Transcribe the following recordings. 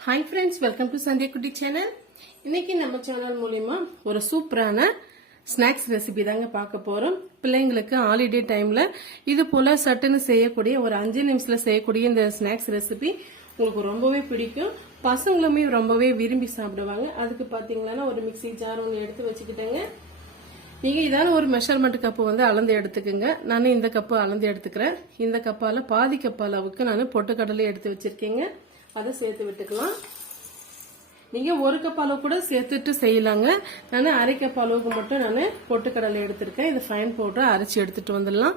Hi friends welcome to संध्या कुटी channel இன்னைக்கு நம்ம சேனல் மூலமா ஒரு சூப்பரான ஸ்நாக்ஸ் ரெசிபி தாங்க பார்க்க போறோம் பிள்ளைங்களுக்கு ஹாலிடே டைம்ல இது போல சட்டுன்னு செய்யக்கூடிய ஒரு 5 நிமிஷத்துல செய்யக்கூடிய இந்த ஸ்நாக்ஸ் ரெசிபி உங்களுக்கு ரொம்பவே பிடிக்கும் பசங்களுமே ரொம்பவே விரும்பி சாப்பிடுவாங்க அதுக்கு பாத்தீங்கன்னா ஒரு மிக்ஸி ஜார் ஒன்னு எடுத்து வச்சுக்கிட்டேங்க நீங்க இதான ஒரு மெஷர்மென்ட் கப் வந்து அளந்து எடுத்துக்கங்க நான் இந்த கப் அளந்து எடுத்துக்கிறேன் இந்த கப்பால பாதி கப் அளவுக்கு நான் பொட்டுக்கடலை எடுத்து வச்சிருக்கேங்க அதை சேர்த்து விட்டுக்கலாம் நீங்க ஒரு கப் அளவு கூட சேர்த்துட்டு செய்யலாங்க நான் அரை கப் அளவுக்கு மட்டும் நான் பொட்டுக்கடலை எடுத்துருக்கேன் இது ஃபைன் பவுடர் அரைச்சி எடுத்துட்டு வந்துடலாம்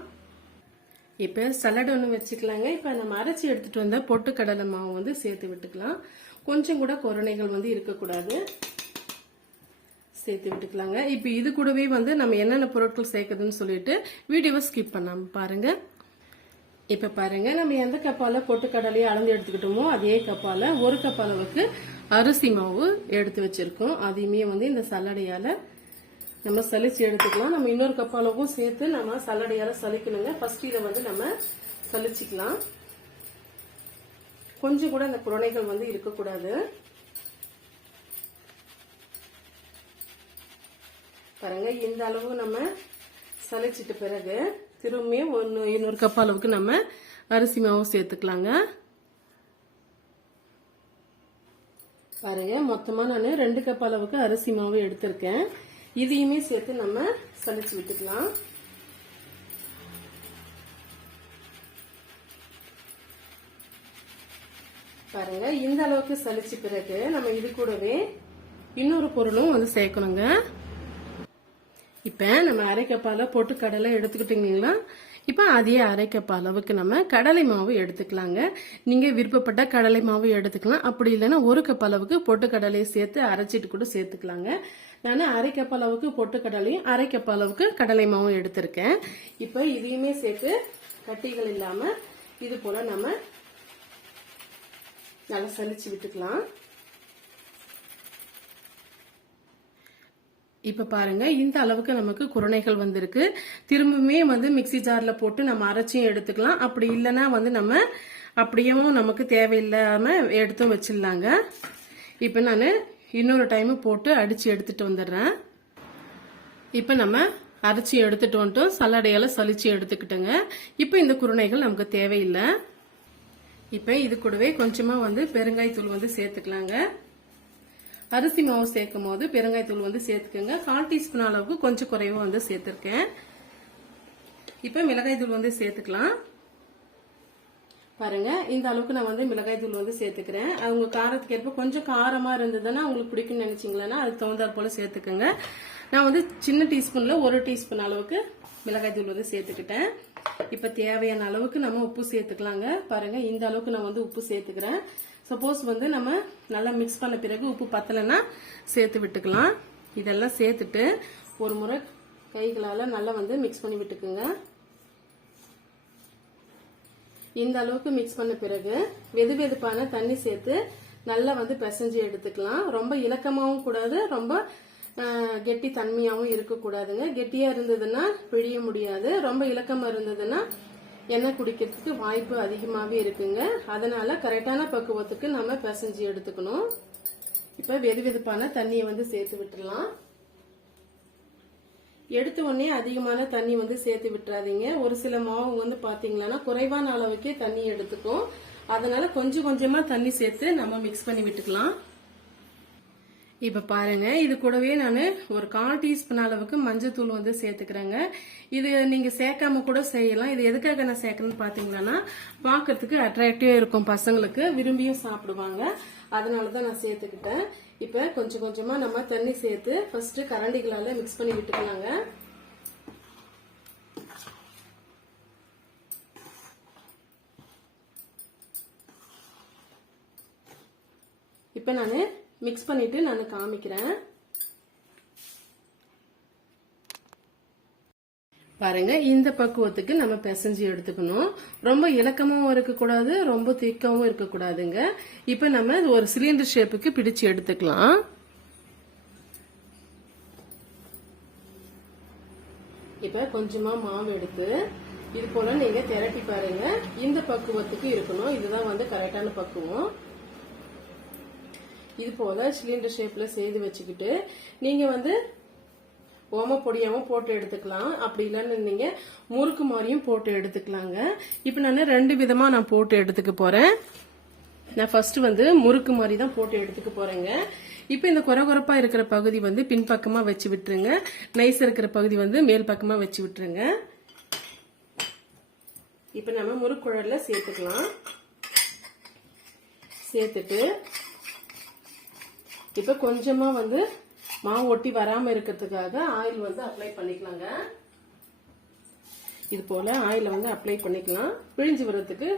இப்ப சலாட் ஒன்று வச்சுக்கலாங்க இப்ப நம்ம அரைச்சி எடுத்துட்டு வந்த பொட்டுக்கடலை மாவு வந்து சேர்த்து விட்டுக்கலாம் கொஞ்சம் கூட கொரணைகள் வந்து இருக்கக்கூடாது சேர்த்து விட்டுக்கலாங்க இப்ப இது கூடவே வந்து நம்ம என்னென்ன பொருட்கள் சேர்க்குதுன்னு சொல்லிட்டு வீடியோவை ஸ்கிப் பண்ணாம பாருங்க இப்ப பாருங்க நம்ம எந்த கப்பால பொட்டுக்கடலையை அளந்து எடுத்துக்கிட்டோமோ அதே கப்பால ஒரு கப் அளவுக்கு அரிசி மாவு எடுத்து வச்சிருக்கோம் அதையுமே வந்து இந்த சல்லடையால நம்ம சலிச்சு எடுத்துக்கலாம் நம்ம இன்னொரு கப் அளவுக்கும் சேர்த்து நம்ம சல்லடையால சலிக்கணுங்க ஃபர்ஸ்ட் இதை வந்து நம்ம சலிச்சுக்கலாம் கொஞ்சம் கூட இந்த குரணைகள் வந்து இருக்கக்கூடாது பாருங்க இந்த அளவு நம்ம சலிச்சிட்ட பிறகு திரும்பியும் இன்னொரு கப் அளவுக்கு நம்ம அரிசி மாவு சேர்த்துக்கலாங்க பாருங்க மொத்தமா நான் 2 கப் அளவுக்கு அரிசி மாவு எடுத்திருக்கேன் இதையுமே சேர்த்து நம்ம சலிச்சு விட்டுக்கலாம் பாருங்க இந்த அளவுக்கு சலிச்ச பிறகு நம்ம இது கூடவே இன்னொரு பொருளும் வந்து சேர்க்கணுங்க இப்ப நம்ம அரை கப்பால போட்டு கடலை எடுத்துக்கிட்டீங்களா இப்ப அதே அரை கப் அளவுக்கு நம்ம கடலை மாவு எடுத்துக்கலாங்க நீங்க விருப்பப்பட்ட கடலை மாவு எடுத்துக்கலாம் அப்படி இல்லைன்னா ஒரு கப் அளவுக்கு பொட்டு கடலையை சேர்த்து அரைச்சிட்டு கூட சேர்த்துக்கலாங்க நான் அரை கப் அளவுக்கு பொட்டு கடலையும் அரை கப் அளவுக்கு கடலை மாவும் எடுத்திருக்கேன் இப்ப இதையுமே சேர்த்து கட்டிகள் இல்லாம இது போல நம்ம நல்லா சலிச்சு விட்டுக்கலாம் இப்ப பாருங்க இந்த அளவுக்கு நமக்கு குரணைகள் வந்திருக்கு திரும்பவுமே வந்து மிக்ஸி ஜார்ல போட்டு நம்ம அரைச்சியும் எடுத்துக்கலாம் அப்படி இல்லைன்னா வந்து நம்ம அப்படியும் நமக்கு தேவையில்லாம எடுத்தும் வச்சிடலாங்க இப்ப நான் இன்னொரு டைம் போட்டு அடிச்சு எடுத்துட்டு வந்துடுறேன் இப்ப நம்ம அரைச்சி எடுத்துட்டு வந்துட்டோம் சல்லடையால சலிச்சு எடுத்துக்கிட்டோங்க இப்ப இந்த குருணைகள் நமக்கு தேவையில்லை இப்ப இது கூடவே கொஞ்சமா வந்து பெருங்காயத்தூள் வந்து சேர்த்துக்கலாங்க அரிசி மாவு சேர்க்கும் போது பெருங்காயத்தூள் வந்து சேர்த்துக்கோங்க 1/4 டீஸ்பூன் அளவுக்கு கொஞ்சம் குறைவா வந்து சேர்த்திருக்கேன் இப்ப மிளகாய் தூள் வந்து சேர்த்துக்கலாம் பாருங்க இந்த அளவுக்கு நான் வந்து மிளகாய் தூள் வந்து சேர்த்துக்கிறேன் அவங்க காரத்துக்கு ஏற்ப கொஞ்சம் காரமா இருந்ததுன்னா உங்களுக்கு பிடிக்கும்னு நினைச்சீங்களா அதுக்கு தகுந்தாற் போல சேர்த்துக்கோங்க நான் வந்து சின்ன டீஸ்பூன்ல 1 டீஸ்பூன் அளவுக்கு மிளகாய் தூள் வந்து சேர்த்துக்கிட்டேன் இப்ப தேவையான அளவுக்கு நம்ம உப்பு சேர்த்துக்கலாங்க பாருங்க இந்த அளவுக்கு நான் வந்து உப்பு சேர்த்துக்கிறேன் சப்போஸ் வந்து நம்ம நல்லா மிக்ஸ் பண்ண பிறகு உப்பு பத்தலைன்னா சேர்த்து விட்டுக்கலாம் இதெல்லாம் சேர்த்துட்டு ஒரு முறை கைகளால நல்லா வந்து மிக்ஸ் பண்ணி விட்டுக்குங்க இந்த அளவுக்கு மிக்ஸ் பண்ண பிறகு வெது வெதுப்பான தண்ணி சேர்த்து நல்லா வந்து பிசைஞ்சு எடுத்துக்கலாம் ரொம்ப இலக்கமாவும் கூடாது ரொம்ப கெட்டி தன்மையாவும் இருக்கக்கூடாதுங்க கெட்டியா இருந்ததுன்னா பிழிய முடியாது ரொம்ப இலக்கமா இருந்ததுன்னா எண்ணெய் குடிக்கிறதுக்கு வாய்ப்பு அதிகமாவே இருக்குங்க அதனால கரெக்டான பக்குவத்துக்கு நம்ம பிசைஞ்சு எடுத்துக்கணும் இப்ப வெது வெதுப்பான தண்ணியை வந்து சேர்த்து விட்டுறலாம் எடுத்த உடனே அதிகமான தண்ணி வந்து சேர்த்து விட்டுறாதீங்க ஒரு சில மாவு வந்து பாத்தீங்கன்னா குறைவான அளவுக்கே தண்ணி எடுத்துக்கும் அதனால கொஞ்சம் கொஞ்சமா தண்ணி சேர்த்து நம்ம மிக்ஸ் பண்ணி விட்டுக்கலாம் இப்ப பாருங்க இது கூடவே நான் ஒரு 1/4 டீஸ்பூன் அளவுக்கு மஞ்சள் தூள் வந்து சேர்த்துக்கிறேங்க இது நீங்க சேர்க்காம கூட செய்யலாம் இது எதுக்காக நான் சேர்க்கணும்னு பாத்தீங்கன்னா பாக்கிறதுக்கு அட்ராக்டிவா இருக்கும் பசங்களுக்கு விரும்பியும் சாப்பிடுவாங்க அதனாலதான் நான் சேர்த்துக்கிட்டேன் இப்ப கொஞ்சம் கொஞ்சமா நம்ம தண்ணி சேர்த்து ஃபர்ஸ்ட் கரண்டிகளால மிக்ஸ் பண்ணி விட்டுக்கலாங்க இப்ப நான் மிக்ஸ் பண்ணிட்டு நான் காமிக்கிறேன் பாருங்க இந்த பக்குவத்துக்கு நம்ம பிசைஞ்சு எடுத்துக்கணும் ரொம்ப இலக்கமாவும் இருக்கக்கூடாது ரொம்ப திக்காவும் இருக்கக்கூடாதுங்க இப்ப நம்ம ஒரு சிலிண்டர் ஷேப்புக்கு பிடிச்சு எடுத்துக்கலாம் இப்ப கொஞ்சமா மாவு எடுத்து இது போல நீங்க திரட்டி பாருங்க இந்த பக்குவத்துக்கு இருக்கணும் இதுதான் வந்து கரெக்டான பக்குவம் இது போல சிலிண்டர் ஷேப்ல செய்து வச்சுக்கிட்டு நீங்க வந்து ஓமப்பொடியாவும் போட்டு எடுத்துக்கலாம். அப்படி இல்லைன்னு நீங்க முறுக்கு மாதிரியும் போட்டு எடுத்துக்கலாங்க. இப்ப நான் 2 விதமா நான் போட்டு எடுத்துக்க போறேன். நான் ஃபர்ஸ்ட் வந்து முறுக்கு மாதிரி தான் போட்டு எடுத்துக்க போறேங்க. இப்ப இந்த கொரகொரப்பா இருக்கிற பகுதி வந்து பின்பக்கமா வச்சு விட்டுருங்க. நைஸ் இருக்கிற பகுதி வந்து மேல் பக்கமா வச்சு விட்டுருங்க. இப்ப நம்ம முறுக்குழல்ல சேர்த்துக்கலாம். சேர்த்துட்டு இப்ப கொஞ்சமா வந்து மாவு ஒட்டி வராம இருக்கிறதுக்காக ஆயில் வந்து அப்ளை பண்ணிக்கலாங்க. இது போல ஆயில வந்து அப்ளை பண்ணிக்கலாம். பிழிஞ்சு வர்றதுக்கு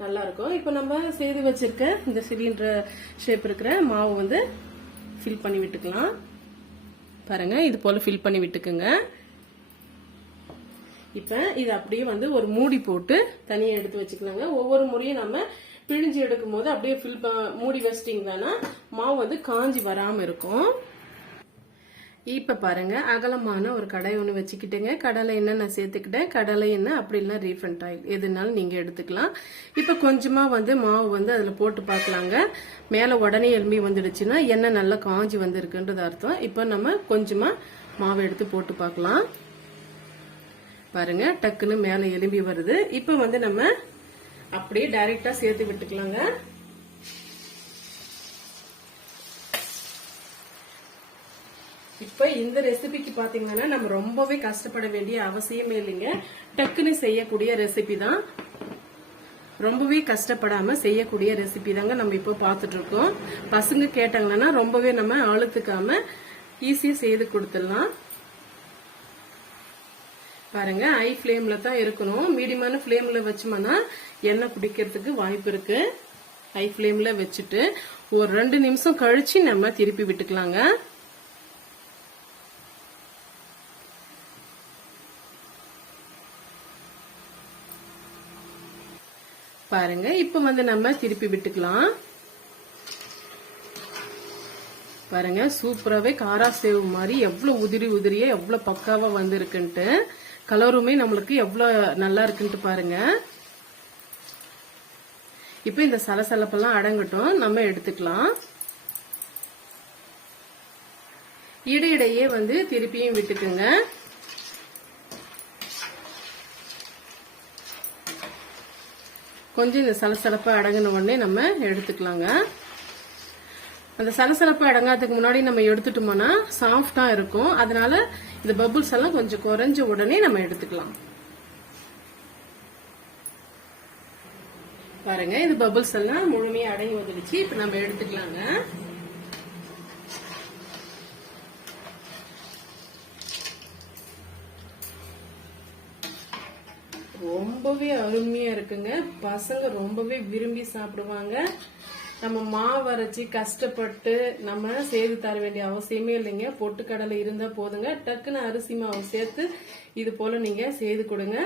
நல்லா இருக்கும். இப்ப நம்ம செய்து வச்சிருக்க இந்த சிலிண்டர் ஷேப் இருக்கிற மாவு வந்து ஃபில் பண்ணி விட்டுக்கலாம். பாருங்க, இது போல ஃபில் பண்ணி விட்டுக்குங்க. இப்ப இது அப்படியே வந்து ஒரு மூடி போட்டு தனியா எடுத்து வச்சுக்கலாங்க. ஒவ்வொரு முறையும் நம்ம பிழிஞ்சு எடுக்கும் போது அப்படியே மூடி வச்சிட்டீங்கன்னா மாவு வந்து காஞ்சி வராம இருக்கும். இப்ப பாருங்க, அகலமான ஒரு கடாய் ஒண்ணு வச்சுக்கிட்டேங்க. கடலை எண்ணெய் நான் சேர்த்துக்கிட்டேன். கடலை எண்ணெய் அப்படி இல்லைன்னா ரீஃபைண்ட் ஆயில் எதுனாலும் நீங்க எடுத்துக்கலாம். இப்ப கொஞ்சமா வந்து மாவு வந்து அதுல போட்டு பார்க்கலாங்க. மேல உடனே எலும்பி வந்துடுச்சுன்னா எண்ணெய் நல்லா காஞ்சி வந்திருக்குன்றது அர்த்தம். இப்ப நம்ம கொஞ்சமா மாவு எடுத்து போட்டு பார்க்கலாம். பாருங்க, டக்குன்னு மேல எலும்பி வருது. இப்ப வந்து நம்ம அப்படியே டைரக்டா சேர்த்து விட்டுக்கலாங்க. இப்ப இந்த ரெசிபிக்கு பாத்தீங்கன்னா நம்ம ரொம்பவே கஷ்டப்பட வேண்டிய அவசியமே இல்லைங்க. டக்குன்னு செய்யக்கூடிய ரெசிபி தான். ரொம்பவே கஷ்டப்படாம செய்யக்கூடிய ரெசிபி தாங்க நம்ம இப்போ பாத்துட்டு இருக்கோம். பசங்க கேட்டாங்கன்னா ரொம்பவே நம்ம அழுத்துக்காம ஈஸியா செய்து கொடுத்துடலாம். பாருங்க, ஹை ஃபிளேம்ல தான் இருக்கணும். மீடியமான ஃபிளேம்ல வச்சோம்னா எண்ணெய் குடிக்கிறதுக்கு வாய்ப்பு இருக்கு. ஹை ஃபிளேம்ல வச்சுட்டு ஒரு 2 நிமிஷம் கழிச்சு நம்ம திருப்பி விட்டுக்கலாங்க. பாருங்க, இப்ப வந்து நம்ம திருப்பி விட்டுக்கலாம். பாருங்க, சூப்பராவே காரா சேவ் மாதிரி எவ்வளவு உதிரி உதிரியா எவ்வளவு பக்காவா வந்திருக்குன்ட்டு, கலருமே நம்மளுக்கு எவ்வளவு நல்லா இருக்குன்ட்டு பாருங்க. இப்ப இந்த சலசலப்பெல்லாம் அடங்கட்டும், நம்ம எடுத்துக்கலாம். இடையிடையே வந்து திருப்பியும் விட்டுக்குங்க. கொஞ்சம் இந்த சலசலப்பை அடங்கின உடனே நம்ம எடுத்துக்கலாங்க. அந்த சலசலப்பு அடங்காததுக்கு முன்னாடி நம்ம எடுத்துட்டோம்னா சாஃப்டா இருக்கும். அதனால இந்த பபுள்ஸ் எல்லாம் கொஞ்சம் குறைஞ்ச உடனே நம்ம எடுத்துக்கலாம். பாருங்க, இந்த பபுள்ஸ் எல்லாம் முழுமையா அடங்கி வந்துடுச்சு. இப்ப நம்ம எடுத்துக்கலாங்க. ரொம்பவே அருமையா இருக்குங்க. பசங்க ரொம்பவே விரும்பி சாப்பிடுவாங்க. நம்ம மாவு அரைச்சி கஷ்டப்பட்டு நம்ம செய்து தர வேண்டிய அவசியமே இல்லைங்க. பொட்டுக்கடலை இருந்தா போதுங்க. டக்குன்னு அரிசி மாவு சேர்த்து இது போல நீங்க செய்து கொடுங்க.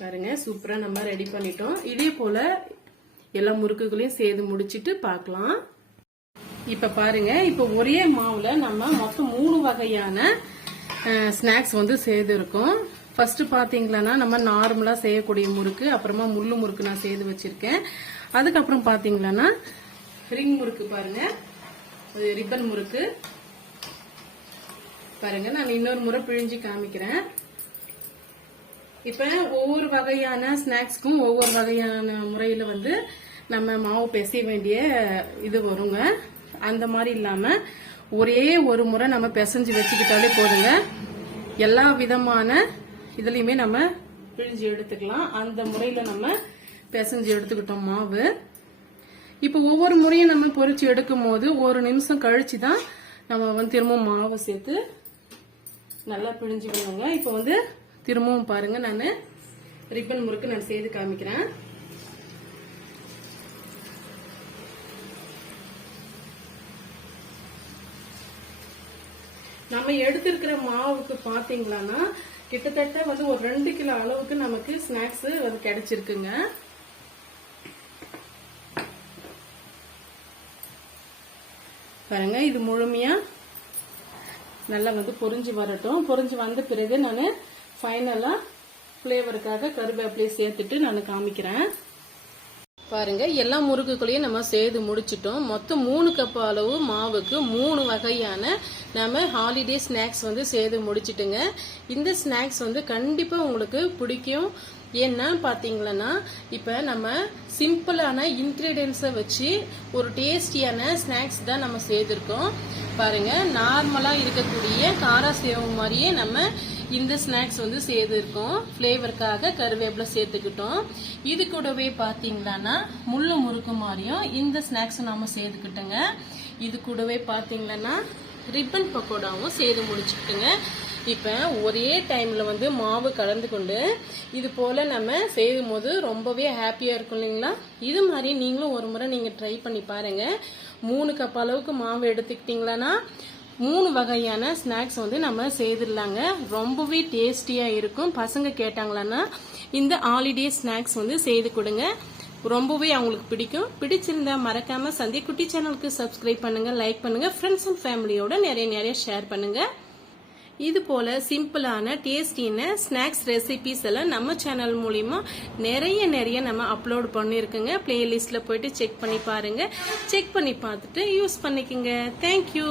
பாருங்க, சூப்பரா நம்ம ரெடி பண்ணிட்டோம். இதே போல எல்லா முறுக்குகளையும் செய்து முடிச்சிட்டு பார்க்கலாம். இப்ப பாருங்க, இப்ப ஒரே மாவுல நம்ம மொத்தம் 3 வகையான ஸ்நாக்ஸ் வந்து செய்து இருக்கோம். ஃபர்ஸ்ட் பாத்தீங்களா நம்ம நார்மலா செய்யக்கூடிய முறுக்கு, அப்புறமா முள்ளு முறுக்கு நான் செய்து வச்சிருக்கேன். அதுக்கப்புறம் பாத்தீங்களா ரிங் முறுக்கு, பாருங்க ரிப்பன் முறுக்கு. பாருங்க, நான் இன்னொரு முறை பிழிஞ்சு காமிக்கிறேன். இப்ப ஒவ்வொரு வகையான ஸ்நாக்ஸ்க்கும் ஒவ்வொரு வகையான முறையில வந்து நம்ம மாவு பிசைய வேண்டிய இது வருங்க. அந்த மாதிரி இல்லாம ஒரே ஒரு முறை நம்ம பிசைஞ்சு வச்சுக்கிட்டாலே போதுங்க. எல்லா விதமான இதுலயுமே நம்ம பிழிஞ்சு எடுத்துக்கலாம். அந்த முறையில நம்ம பிசைஞ்சு எடுத்துக்கிட்டோம் மாவு. இப்ப ஒவ்வொரு முறையும் நம்ம பொரிச்சு எடுக்கும் போது 1 நிமிஷம் கழிச்சு தான் நம்ம வந்து திரும்பவும் மாவு சேர்த்து நல்லா பிழிஞ்சு விடுவோங்க. இப்ப வந்து திரும்பவும் பாருங்க, நான் ரிப்பன் முறுக்கு நான் செய்து காமிக்கிறேன். நம்ம எடுத்திருக்கிற மாவுக்கு பாத்தீங்களா கிட்டத்தட்ட வந்து ஒரு 2 கிலோ அளவுக்கு நமக்கு ஸ்நாக்ஸ் அது கிடைச்சிருக்குங்க. பாருங்க, இது முழுமையா நல்லா வந்து பொரிஞ்சு வரட்டும். பொரிஞ்சு வந்த பிறகு நான் ஃபைனலா ஃபிளேவருக்காக கருவேப்பிலையை சேர்த்துட்டு நான் காமிக்கிறேன். பாருங்க எல்லா முறுக்குகளையும் நம்ம செய்து முடிச்சிட்டோம். மொத்தம் 3 கப் அளவு மாவுக்கு 3 வகையான நம்ம ஹாலிடே ஸ்நாக்ஸ் வந்து செய்து முடிச்சிட்டுங்க. இந்த ஸ்நாக்ஸ் வந்து கண்டிப்பா உங்களுக்கு பிடிக்கும். ஏன்னா பாத்தீங்கன்னா இப்ப நம்ம சிம்பிளான இன்கிரீடியன்ஸை வச்சு ஒரு டேஸ்டியான ஸ்நாக்ஸ் தான் நம்ம செய்திருக்கோம். பாருங்க நார்மலா இருக்கக்கூடிய காரா சேவ் மாதிரியே நம்ம இந்த ஸ்நாக்ஸ் வந்து செய்திருக்கோம். ஃபிளேவருக்காக கருவேப்பிலை சேர்த்துக்கிட்டோம். இது கூடவே பாத்தீங்கன்னா முள்ளு முறுக்கு மாதிரியும் இந்த ஸ்நாக்ஸ் நாம செய்துக்கிட்டோங்க. இது கூடவே பாத்தீங்கன்னா ரிப்பன் பக்கோடாவும் செய்து முடிச்சுக்கிட்டுங்க. இப்ப ஒரே டைம்ல வந்து மாவு கலந்து கொண்டு இது போல நம்ம செய்யும் போது ரொம்பவே ஹாப்பியா இருக்கும் இல்லைங்களா? இது மாதிரி நீங்களும் ஒரு முறை நீங்க ட்ரை பண்ணி பாருங்க. 3 கப் அளவுக்கு மாவு எடுத்துக்கிட்டீங்களா 3 வகையான ஸ்நாக்ஸ் வந்து நம்ம செய்திடலாங்க. ரொம்பவே டேஸ்டியா இருக்கும். பசங்க கேட்டாங்களா இந்த ஹாலிடே ஸ்நாக்ஸ் வந்து செய்து கொடுங்க. ரொம்பவே அவங்களுக்கு பிடிக்கும். பிடிச்சிருந்தா மறக்காம சந்திக்குட்டி சேனலுக்கு சப்ஸ்கிரைப் பண்ணுங்க, லைக் பண்ணுங்க, ஃப்ரெண்ட்ஸ் அண்ட் ஃபேமிலியோட நிறைய ஷேர் பண்ணுங்க. இது போல சிம்பிளான டேஸ்டியான ஸ்நாக்ஸ் ரெசிபிஸ் எல்லாம் நம்ம சேனல் மூலியமா நிறைய நம்ம அப்லோட் பண்ணிருக்கோங்க. பிளேலிஸ்ட்ல போயிட்டு செக் பண்ணி பாருங்க. செக் பண்ணி பார்த்துட்டு யூஸ் பண்ணிக்கங்க. தேங்க்யூ.